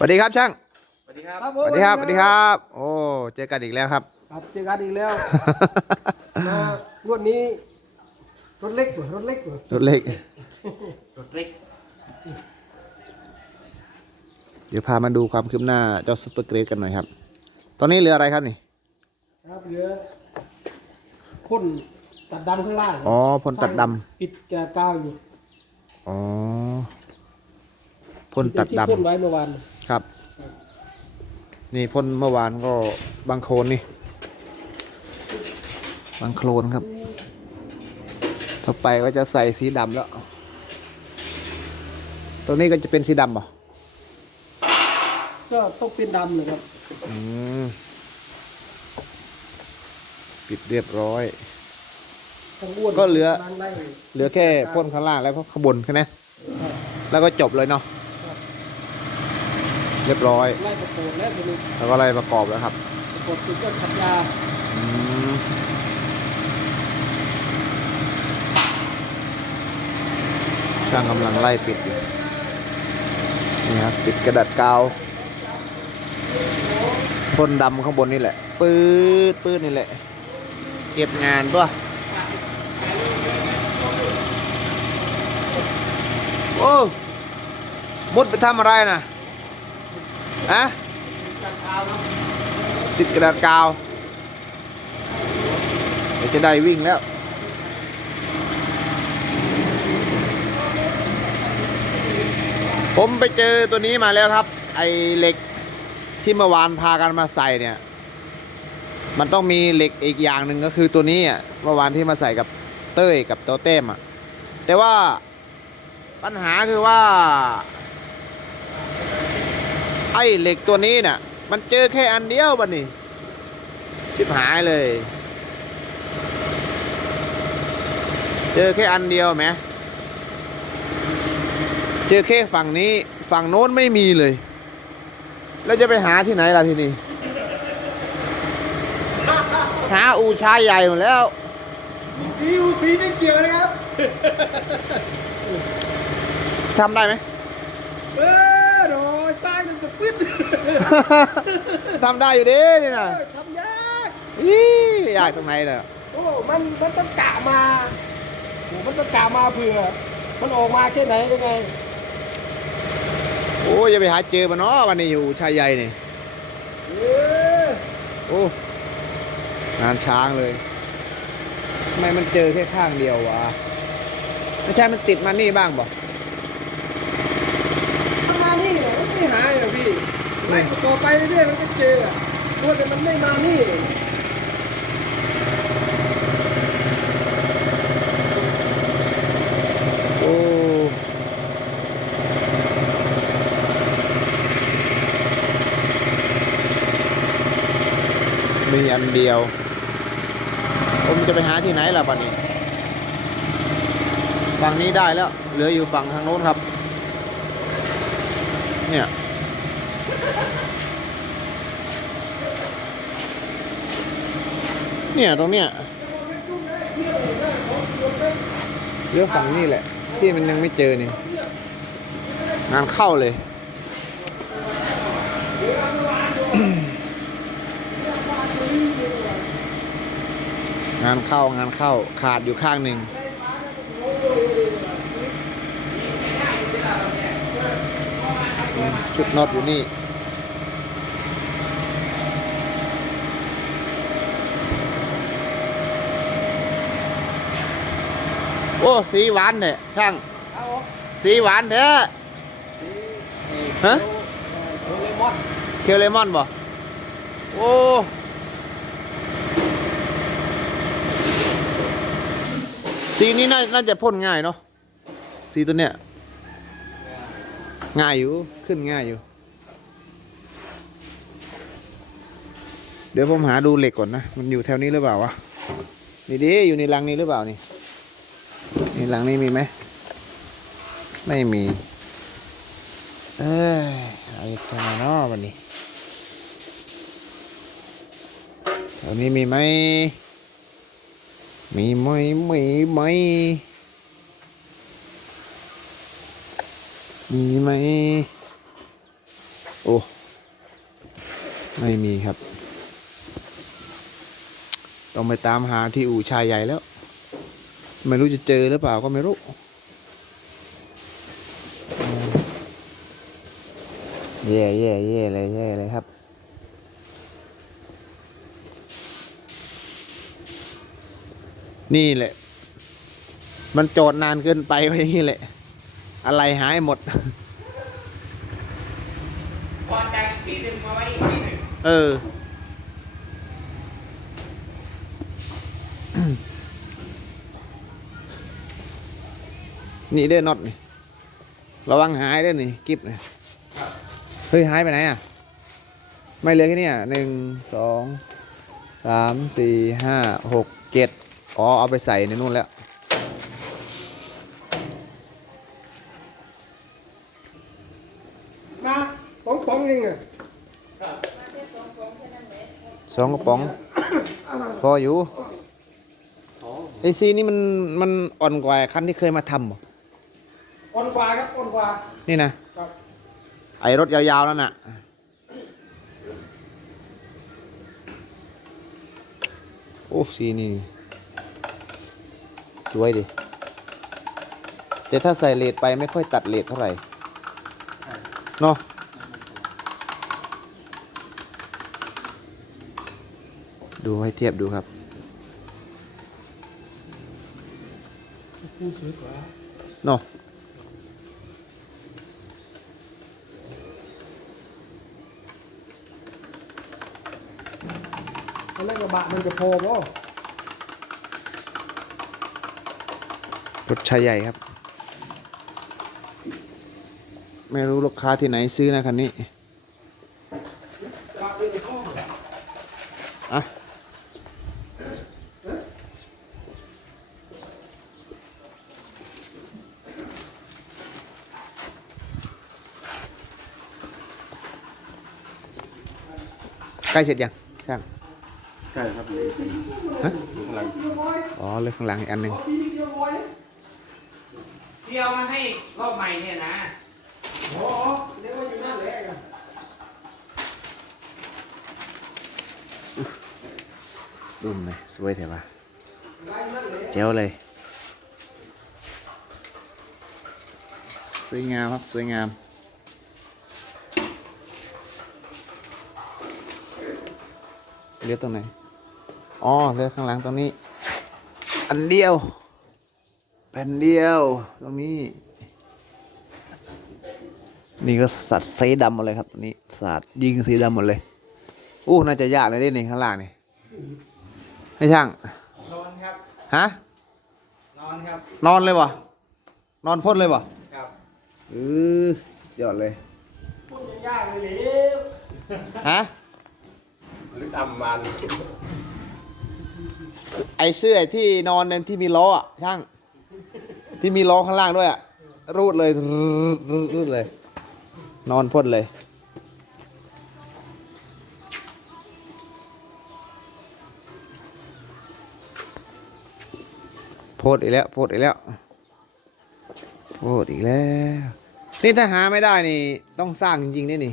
สวัสดีครับช่างสวัสดีครับสวัสดีครับสวัสดีครับ โอ้เจอกันอีกแล้วครับ ครับเจอกันอีกแล้วมางวดนี้รถเล็กกว่ารถเล็กกว่ารถเล็ก รถเล็ก เดี๋ยวพามาดูความคืบหน้าเจ้าซุปเปอร์เกรดกันหน่อยครับ ตอนนี้เหลืออะไรครับนี่ครับเหลือพ่นตัดดำข้างล่างอ๋อพ่นตัดดปิดแกกาวอยู่อ๋อพ่นตัดที่ดพ่นไว้เมื่อวานำครับ นี่พ่นเมื่อวานก็บางโคลนนี่ บางโคลนครับ ต่อไปก็จะใส่สีดำแล้วตัวนี้ก็จะเป็นสีดำป่ะก็ต้องเป็นดำเลยครับ อืม ปิดเรียบร้อยต้องอ้วนก็เหลือล้างไล่เหลือแค่พ่นข้างล่างแล้วก็ข้างบนแค่นั้นแล้วก็จบเลยเนาะ เรียบร้อย ไล่ประโคนแล้วจะมีแล้วก็อะไรประกอบแล้วครับ ประโคนคือก็ขัดยาอืมช่างกำลังไล่ปิดอยู่นี่ครับปิดกระดาษกาวพ่นดำข้างบนนี่แหละ ปื๊ดปื๊ดนี่แหละ เก็บงานตัวโอ้มุดไปทำอะไรนะ ฮะติดกระดาษกาวเดี๋ยวจะได้วิ่งแล้ว ผมไปเจอตัวนี้มาแล้วครับ ไอเหล็กที่เมื่อวานพากันมาใส่เนี่ย มันต้องมีเหล็กอีกอย่างหนึ่งก็คือตัวนี้อะเมื่อวานที่มาใส่กับเต้ยกับโตเต้มอะแต่ว่าปัญหาคือว่า อ้เหล็กตัวนี้เนี่ยมันเจอแค่อันเดียวบัดนี้ชิบหายเลย เจอแค่อันเดียวไหมเจอแค่ฝั่งนี้ฝั่งโน้นไม่มีเลย แล้วจะไปหาที่ไหนล่ะทีนี้หาอูชายใหญ่หมดแล้วสีอูสีไม่เกี่ยวนะครับทำได้ไหม จนจะปิดทำได้อยู่ดินี่นะทำยากอียากตรงไหนเลยโอ้มันมันต้องกะมาโอ้มันต้องกะมาเผื่อมันออกมาแค่ไหนยังไงโอ้ยอย่าไปหาเจอมันเนาะวันนี้อยู่ชายใหญ่นี่เออโอ้งานช้างเลยทำไมมันเจอแค่ข้างเดียววะไม่ใช่มันติดมานี่บ้างบ่มันมานี่เหรอมันไม่หายเหรอ พี่ไล่ต่อไปเรื่อยๆมันก็เจออะตัวแต่มันไม่มานี่โอ้มีอันเดียว ผมจะไปหาที่ไหนล่ะป่านนี้ ฝั่งนี้ได้แล้ว เหลืออยู่ฝั่งทางโน้นครับ เนี่ย เนี่ยตรงเนี้ยเหลือฝั่งนี้แหละ ที่มันยังไม่เจอนี่งานเข้าเลย งานเข้างานเข้าขาดอยู่ข้างหนึ่งชุดน็อตอยู่นี่ อ้สีหวานเนี่ยช่างสีหวานเด้อฮะเคียวเลมอนบ่โอ้สีนี้น่าน่าจะพ่นง่ายเนาะสีตัวเนี้ยง่ายอยู่ขึ้นง่ายอยู่ เดี๋ยวผมหาดูเหล็กก่อนนะ มันอยู่แถวนี้หรือเปล่าวะนี่ดิอยู่ในรังนี้หรือเปล่านี่ ในรังนี้มีไหม ไม่มี เอ้ยไอ้ทำไมเนาะวันนี้แถวนี้มีไหม มีไหมมีไหม มีไหม โอ้ ไม่มีครับ ต้องไปตามหาที่อู่ชายใหญ่แล้ว ไม่รู้จะเจอหรือเปล่าก็ไม่รู้อืมแย่แย่แย่เลยแย่เลยครับ นี่แหละ มันโจดนานเกินไปก็อย่างนี้แหละ อะไรหายหมดพอใจอีกทีหนึ่งมาไว้อีกทีหนึ่งเออ นี่เด้อน็อตนี่ระวังหายเด้อนี่กิฟเนี่ยเฮ้ยหายไปไหนอะ ไม่เหลือแค่เนี้หนึ่งสองสามสี่ห้าหกเจ็ดอ๋อเอาไปใส่ในนู่นแล้ว มาสองป๋องเองอะสองกระป๋องพออยู่ไอซีนี่มันมันอ่อนกว่าคันที่เคยมาทำเหรอ อ่อนกว่าครับอ่อนกว่านี่นะ ครับไอรถยาวๆนั่นน่ะ โอ้สีนี่ สวยดิ แต่ถ้าใส่เลดไปไม่ค่อยตัดเลดเท่าไหร่ เนาะดูให้เทียบดูครับคู่สวยกว่าเนาะ อันนั้นกระบะมันจะพอป่ะรถชายใหญ่ครับ ไม่รู้ลูกค้าที่ไหนซื้อนะคันนี้อะใกล้เสร็จยังช่าง ใช่ครับเลยฮะกำลังอ๋อเลือกข้างหลังอีกอันหนึ่งทีนี้เดียวร้อยที่เอามาให้รอบใหม่เนี่ยนะโอ้โหเดี๋ยวว่าอยู่นั่นแหละกันรุ่มเลยสวยเถอะวะได้อยู่นั่นแหละเจ๋วเลย สวยงามครับ สวยงาม เลือกตรงไหน อ๋อ เลือกข้างหลังตรงนี้ อันเดียว แผ่นเดียว ตรงนี้ นี่ก็สัตว์สีดำหมดเลยครับตรงนี้สัตว์ยิงสีดำหมดเลยอู้น่าจะยากเลยนี่ข้างล่างนี่ให้ช่าง นอนครับ ฮะ นอนครับ นอนเลยวะนอนพ่นเลยวะครับเออยอดเลยพูดยากๆเลยเหลวฮะ หรือตำมันไอเสื้อที่นอนเนี่ยที่มีล้ออะช่าง ที่มีล้อข้างล่างด้วยอะรูดเลยรูดเลย นอนพ่นเลย โพดอีกแล้ว โพดอีกแล้ว โพดอีกแล้ว นี่ถ้าหาไม่ได้นี่ ต้องสร้างจริงๆนี่นี่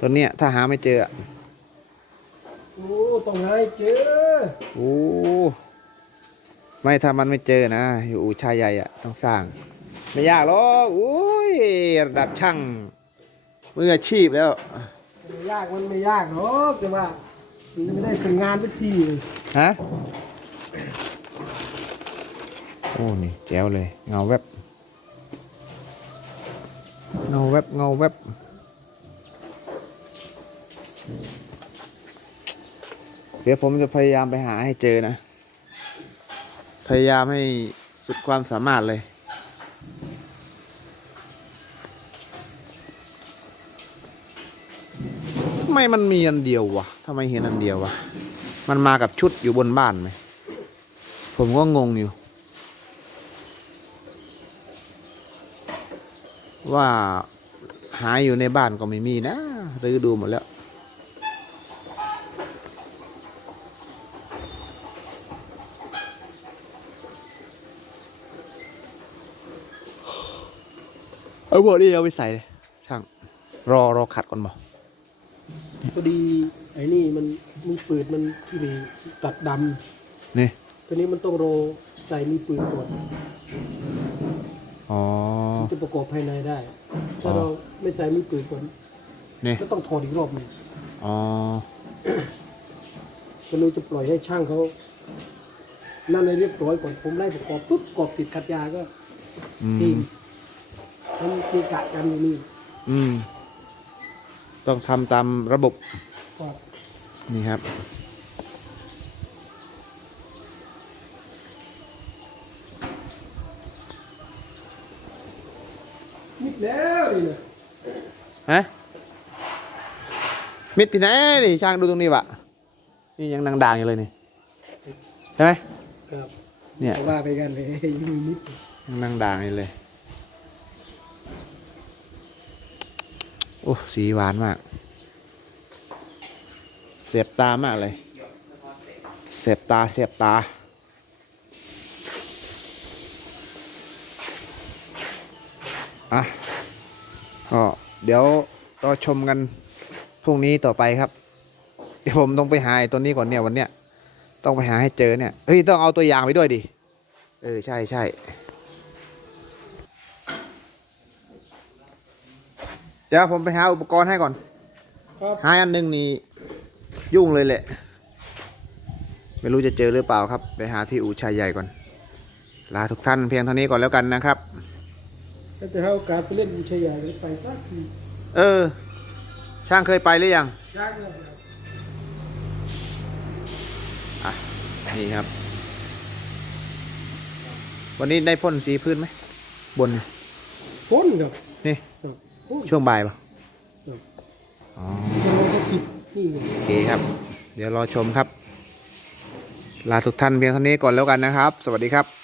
ตัวเนี้ยถ้าหาไม่เจออะ โอ้ต้องให้เจอโอ้ไม่ถ้ามันไม่เจอนะ อยู่อู่ชายใหญ่อะต้องสร้าง ไม่ยากหรอกโอ้ยระดับช่างมืออาชีพแล้วไม่ยากมันไม่ยากหรอกแต่ว่ามันไม่ได้ส่งงานสักทีเลยฮะโอ้นี่แจ๋วเลย เงาแวบเงาแวบเงาแวบ เดี๋ยวผมจะพยายามไปหาให้เจอนะ พยายามให้สุดความสามารถเลย ทำไมมันมีอันเดียววะทำไมเห็นอันเดียววะ มันมากับชุดอยู่บนบ้านไหม ผมก็งงอยู่ ว่าหายอยู่ในบ้านก็ไม่มีนะรื้อดูหมดแล้ว เอาพวกนี้เอาไปใส่เลยช่าง รอรอขัดก่อนบ่พอดีไอ้นี่มันมีปืนมันขี้เหร่ตัดดนี่ำตัวนี้มันต้องรอใส่มีปืนก่อนอ๋อ ถึงจะประกอบภายในได้ ถ้าอ๋อ เราไม่ใส่มีปืนก่อนนี่ก็ต้องถอดอีกรอบหนึงอ๋อก็เลยจะปล่อยให้ช่างเขานั่นเลยเรียบร้อยก่อนผมไล่ประกอบปุ๊บประกอบติดขัดยาก็อืทีม มมันมีกะกันอยู่นี่อืม ต้องทำตามระบบก็นี่ครับนิดแล้วนี่นะฮะมิดที่ไหนนี่ช่างดูตรงนี้วะนี่ยังดังๆอยู่เลยนี่ใช่ไหมครับเนี่ย ว่าไปกันเลยยังมีนิดยังดังๆอยู่เลย อ้สีหวานมาก เสียบตามากเลย เสียบตาเสียบตา อะก็เดี๋ยวรอชมกันพรุ่งนี้ต่อไปครับ เดี๋ยวผมต้องไปหาตัวนี้ก่อนเนี่ยวันเนี้ยต้องไปหาให้เจอเนี่ย เฮ้ย ต้องเอาตัวอย่างไปด้วยดิ เออ ใช่ใช่ เดี๋ยวผมไปหาอุปกรณ์ให้ก่อนครับหาอันหนึ่งนี่ยุ่งเลยแหละ ไม่รู้จะเจอหรือเปล่าครับ ไปหาที่อู่ชายใหญ่ก่อน ลาทุกท่านเพียงเท่านี้ก่อนแล้วกันนะครับ ถ้าจะให้โอกาสไปเล่นบูชาใหญ่ไปสักทีเออ ช่างเคยไปหรือยังยากเลยนี่ครับ วันนี้ได้พ่นสีพื้นไหมบนนี่พ้นครับนี่ ครับพ้น ช่วงบ่ายปะครับอ๋อจะลองก็ผิดนี่ไงโอเคครับ เดี๋ยวรอชมครับ ลาทุกท่านเพียงเท่านี้ก่อนแล้วกันนะครับ สวัสดีครับ